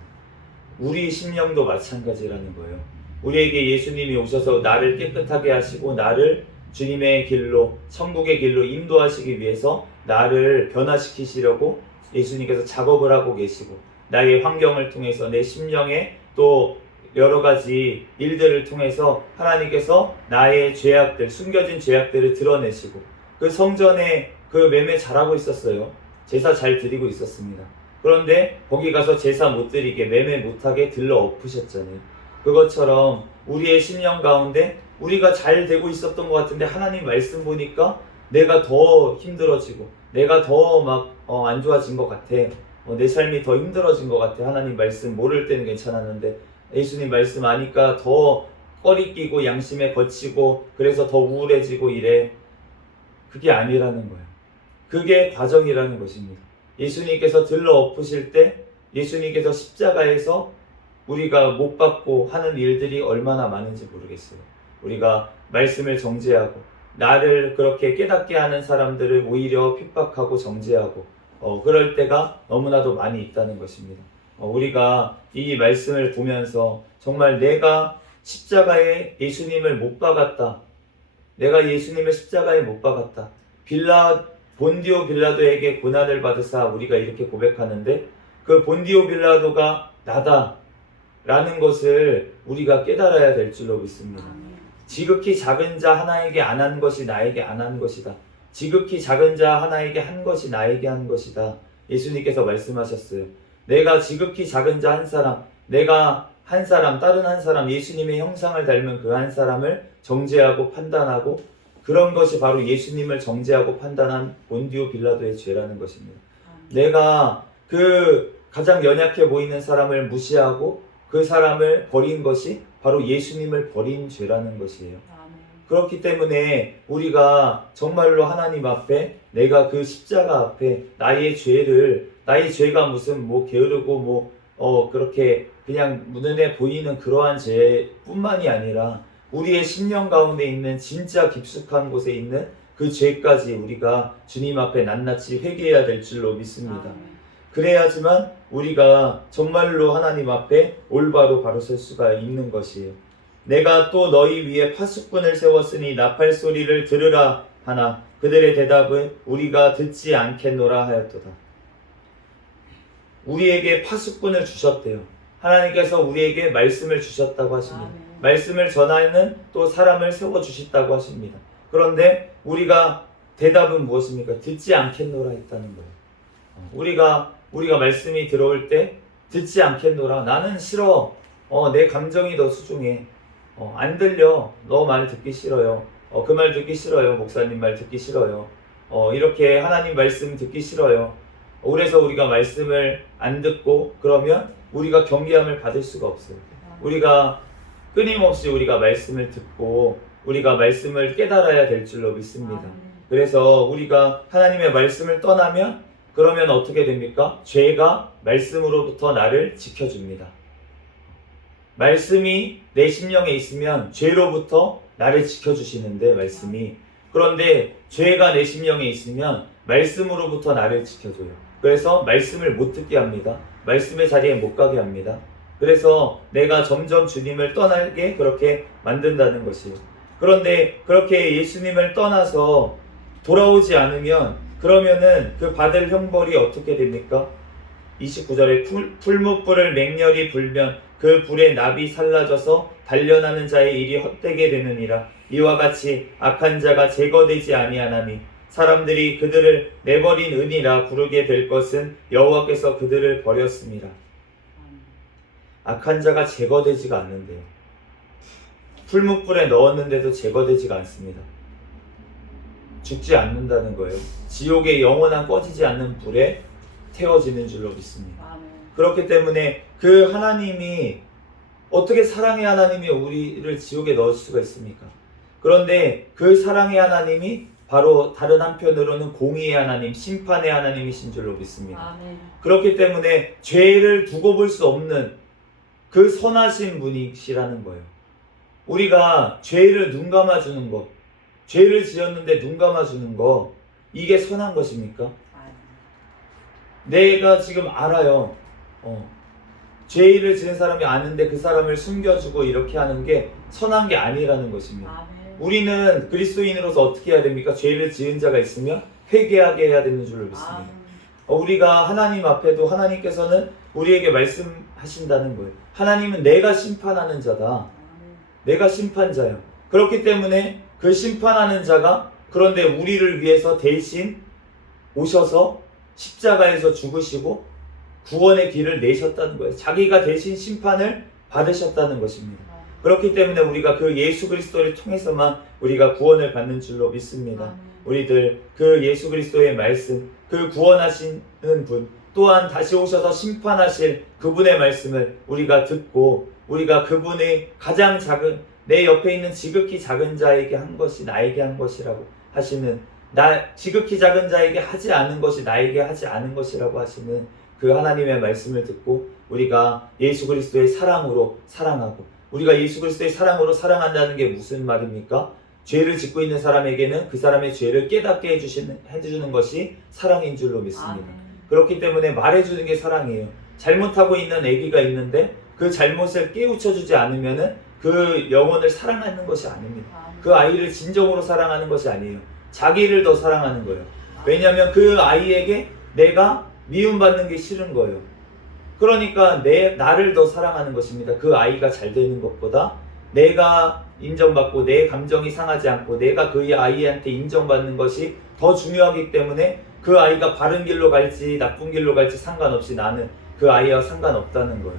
우리 심령도 마찬가지라는 거예요. 우리에게 예수님이 오셔서 나를 깨끗하게 하시고 나를 주님의 길로, 천국의 길로 인도하시기 위해서 나를 변화시키시려고 예수님께서 작업을 하고 계시고, 나의 환경을 통해서 내 심령에 또 여러 가지 일들을 통해서 하나님께서 나의 죄악들, 숨겨진 죄악들을 드러내시고, 그 성전에 그 매매 잘하고 있었어요. 제사 잘 드리고 있었습니다. 그런데 거기 가서 제사 못 드리게, 매매 못하게 들러 엎으셨잖아요. 그것처럼 우리의 심령 가운데 우리가 잘 되고 있었던 것 같은데 하나님 말씀 보니까 내가 더 힘들어지고 내가 더 막 안 좋아진 것 같아. 내 삶이 더 힘들어진 것 같아. 하나님 말씀 모를 때는 괜찮았는데 예수님 말씀 아니까 더 꺼리끼고 양심에 거치고 그래서 더 우울해지고 이래. 그게 아니라는 거예요. 그게 과정이라는 것입니다. 예수님께서 들러 엎으실 때 예수님께서 십자가에서 우리가 못 받고 하는 일들이 얼마나 많은지 모르겠어요. 우리가 말씀을 정죄하고 나를 그렇게 깨닫게 하는 사람들을 오히려 핍박하고 정죄하고 그럴 때가 너무나도 많이 있다는 것입니다. 우리가 이 말씀을 보면서 정말 내가 십자가에 예수님을 못 박았다. 내가 예수님을 십자가에 못 박았다. 본디오 빌라도에게 고난을 받으사 우리가 이렇게 고백하는데 그 본디오 빌라도가 나다 라는 것을 우리가 깨달아야 될 줄로 믿습니다. 지극히 작은 자 하나에게 안 한 것이 나에게 안 한 것이다. 지극히 작은 자 하나에게 한 것이 나에게 한 것이다. 예수님께서 말씀하셨어요. 내가 지극히 작은 자 한 사람, 내가 한 사람, 다른 한 사람, 예수님의 형상을 닮은 그 한 사람을 정죄하고 판단하고 그런 것이 바로 예수님을 정죄하고 판단한 본디오 빌라도의 죄라는 것입니다. 내가 그 가장 연약해 보이는 사람을 무시하고 그 사람을 버린 것이 바로 예수님을 버린 죄라는 것이에요. 그렇기 때문에 우리가 정말로 하나님 앞에 내가 그 십자가 앞에 나의 죄가 무슨 게으르고 그렇게 그냥 눈에 보이는 그러한 죄뿐만이 아니라 우리의 심령 가운데 있는 진짜 깊숙한 곳에 있는 그 죄까지 우리가 주님 앞에 낱낱이 회개해야 될 줄로 믿습니다. 그래야지만 우리가 정말로 하나님 앞에 올바로 바로 설 수가 있는 것이에요. 내가 또 너희 위에 파수꾼을 세웠으니 나팔 소리를 들으라 하나 그들의 대답은 우리가 듣지 않겠노라 하였도다. 우리에게 파수꾼을 주셨대요. 하나님께서 우리에게 말씀을 주셨다고 하십니다. 말씀을 전하는 또 사람을 세워주셨다고 하십니다. 그런데 우리가 대답은 무엇입니까? 듣지 않겠노라 했다는 거예요. 우리가 말씀이 들어올 때 듣지 않겠노라. 나는 싫어. 내 감정이 더 소중해. 안 들려. 너 말 듣기 싫어요. 그 말 듣기 싫어요. 목사님 말 듣기 싫어요. 이렇게 하나님 말씀 듣기 싫어요. 그래서 우리가 말씀을 안 듣고 그러면 우리가 경계함을 받을 수가 없어요. 우리가 끊임없이 우리가 말씀을 듣고 우리가 말씀을 깨달아야 될 줄로 믿습니다. 그래서 우리가 하나님의 말씀을 떠나면 그러면 어떻게 됩니까? 죄가 말씀으로부터 나를 지켜줍니다. 말씀이 내 심령에 있으면 죄로부터 나를 지켜주시는데 말씀이 그런데 죄가 내 심령에 있으면 말씀으로부터 나를 지켜줘요. 그래서 말씀을 못 듣게 합니다. 말씀의 자리에 못 가게 합니다. 그래서 내가 점점 주님을 떠나게 그렇게 만든다는 것이에요. 그런데 그렇게 예수님을 떠나서 돌아오지 않으면 그러면은 그 받을 형벌이 어떻게 됩니까? 29절에 풀무불을 맹렬히 불면 그 불에 납이 살라져서 단련하는 자의 일이 헛되게 되느니라. 이와 같이 악한 자가 제거되지 아니하나니 사람들이 그들을 내버린 은이라 부르게 될 것은 여호와께서 그들을 버렸습니다. 악한 자가 제거되지가 않는데요. 풀무불에 넣었는데도 제거되지가 않습니다. 죽지 않는다는 거예요. 지옥의 영원한 꺼지지 않는 불에 태워지는 줄로 믿습니다. 그렇기 때문에 그 하나님이 어떻게 사랑의 하나님이 우리를 지옥에 넣을 수가 있습니까? 그런데 그 사랑의 하나님이 바로 다른 한편으로는 공의의 하나님, 심판의 하나님이신 줄로 믿습니다. 그렇기 때문에 죄를 두고 볼 수 없는 그 선하신 분이시라는 거예요. 우리가 죄를 눈 감아주는 것, 죄를 지었는데 눈 감아주는 거, 이게 선한 것입니까? 내가 지금 알아요. 죄를 지은 사람이 아는데 그 사람을 숨겨주고 이렇게 하는 게 선한 게 아니라는 것입니다. 우리는 그리스도인으로서 어떻게 해야 됩니까? 죄를 지은 자가 있으면 회개하게 해야 되는 줄로 믿습니다. 우리가 하나님 앞에도 하나님께서는 우리에게 말씀하신다는 거예요. 하나님은 내가 심판하는 자다. 내가 심판자예요. 그렇기 때문에 그 심판하는 자가 그런데 우리를 위해서 대신 오셔서 십자가에서 죽으시고 구원의 길을 내셨다는 거예요. 자기가 대신 심판을 받으셨다는 것입니다. 그렇기 때문에 우리가 그 예수 그리스도를 통해서만 우리가 구원을 받는 줄로 믿습니다. 우리들 그 예수 그리스도의 말씀, 그 구원하시는 분, 또한 다시 오셔서 심판하실 그분의 말씀을 우리가 듣고 우리가 그분의 가장 작은 내 옆에 있는 지극히 작은 자에게 한 것이 나에게 한 것이라고 하시는 지극히 작은 자에게 하지 않은 것이 나에게 하지 않은 것이라고 하시는 그 하나님의 말씀을 듣고 우리가 예수 그리스도의 사랑으로 사랑하고 우리가 예수 그리스도의 사랑으로 사랑한다는 게 무슨 말입니까? 죄를 짓고 있는 사람에게는 그 사람의 죄를 깨닫게 해주는 것이 사랑인 줄로 믿습니다. 그렇기 때문에 말해주는 게 사랑이에요. 잘못하고 있는 아기가 있는데 그 잘못을 깨우쳐주지 않으면은 그 영혼을 사랑하는 것이 아닙니다. 그 아이를 진정으로 사랑하는 것이 아니에요. 자기를 더 사랑하는 거예요. 왜냐하면 그 아이에게 내가 미움받는 게 싫은 거예요. 그러니까 나를 더 사랑하는 것입니다. 그 아이가 잘 되는 것보다 내가 인정받고 내 감정이 상하지 않고 내가 그 아이한테 인정받는 것이 더 중요하기 때문에 그 아이가 바른 길로 갈지 나쁜 길로 갈지 상관없이 나는 그 아이와 상관없다는 거예요.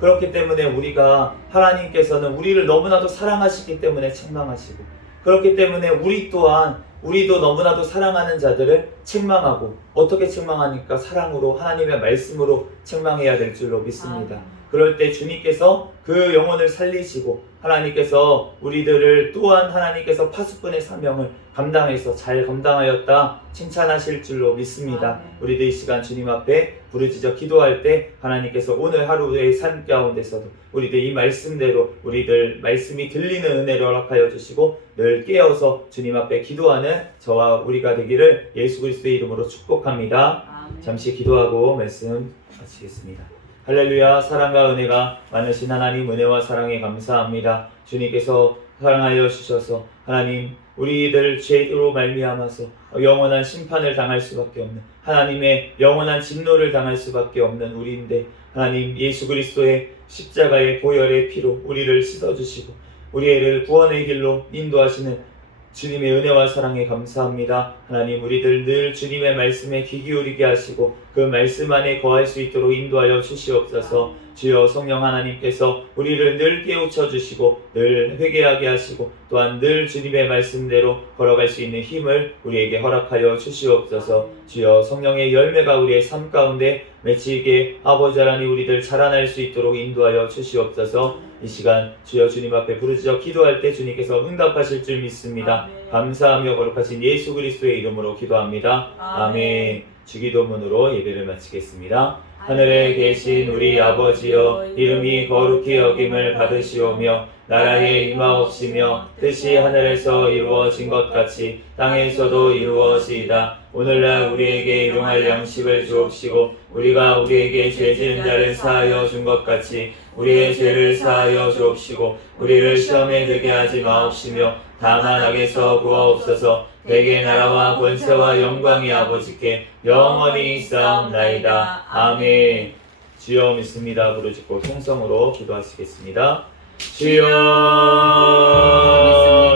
그렇기 때문에 우리가 하나님께서는 우리를 너무나도 사랑하시기 때문에 책망하시고 그렇기 때문에 우리도 너무나도 사랑하는 자들을 책망하고 어떻게 책망하니까 사랑으로 하나님의 말씀으로 책망해야 될 줄로 믿습니다. 그럴 때 주님께서 그 영혼을 살리시고 하나님께서 우리들을 또한 하나님께서 파수꾼의 사명을 감당해서 잘 감당하였다 칭찬하실 줄로 믿습니다. 우리들 이 시간 주님 앞에 부르짖어 기도할 때 하나님께서 오늘 하루의 삶 가운데서도 우리들 이 말씀대로 우리들 말씀이 들리는 은혜를 허락하여 주시고 늘 깨어서 주님 앞에 기도하는 저와 우리가 되기를 예수 그리스도의 이름으로 축복합니다. 잠시 기도하고 말씀 마치겠습니다. 할렐루야. 사랑과 은혜가 많으신 하나님 은혜와 사랑에 감사합니다. 주님께서 사랑하여 주셔서 하나님 우리들 죄로 말미암아서 영원한 심판을 당할 수밖에 없는 하나님의 영원한 진노를 당할 수밖에 없는 우리인데 하나님 예수 그리스도의 십자가의 보혈의 피로 우리를 씻어주시고 우리를 구원의 길로 인도하시는 주님의 은혜와 사랑에 감사합니다. 하나님 우리들 늘 주님의 말씀에 귀 기울이게 하시고 그 말씀 안에 거할 수 있도록 인도하여 주시옵소서. 주여 성령 하나님께서 우리를 늘 깨우쳐 주시고 늘 회개하게 하시고 또한 늘 주님의 말씀대로 걸어갈 수 있는 힘을 우리에게 허락하여 주시옵소서. 주여 성령의 열매가 우리의 삶 가운데 맺히게 아버지 하나님 우리들 자라날 수 있도록 인도하여 주시옵소서. 이 시간 주여 주님 앞에 부르짖어 기도할 때 주님께서 응답하실 줄 믿습니다. 감사하며 거룩하신 예수 그리스도의 이름으로 기도합니다. 아멘. 주기도문으로 예배를 마치겠습니다. 하늘에 계신 우리 아버지여 이름이 거룩히 여김을 받으시오며 나라에 임하옵시며 뜻이 하늘에서 이루어진 것 같이 땅에서도 이루어지이다. 오늘날 우리에게 일용할 양식을 주옵시고 우리가 우리에게 죄 지은 자를 사하여 준 것 같이 우리의 죄를 사하여 주옵시고 우리를 시험에 들게 하지 마옵시며 다만 악에서 구하옵소서. 대개 나라와 권세와 영광이 아버지께 영원히 있사옵나이다. 아멘. 주여 믿습니다. 부르짖고 통성으로 기도하시겠습니다. 주여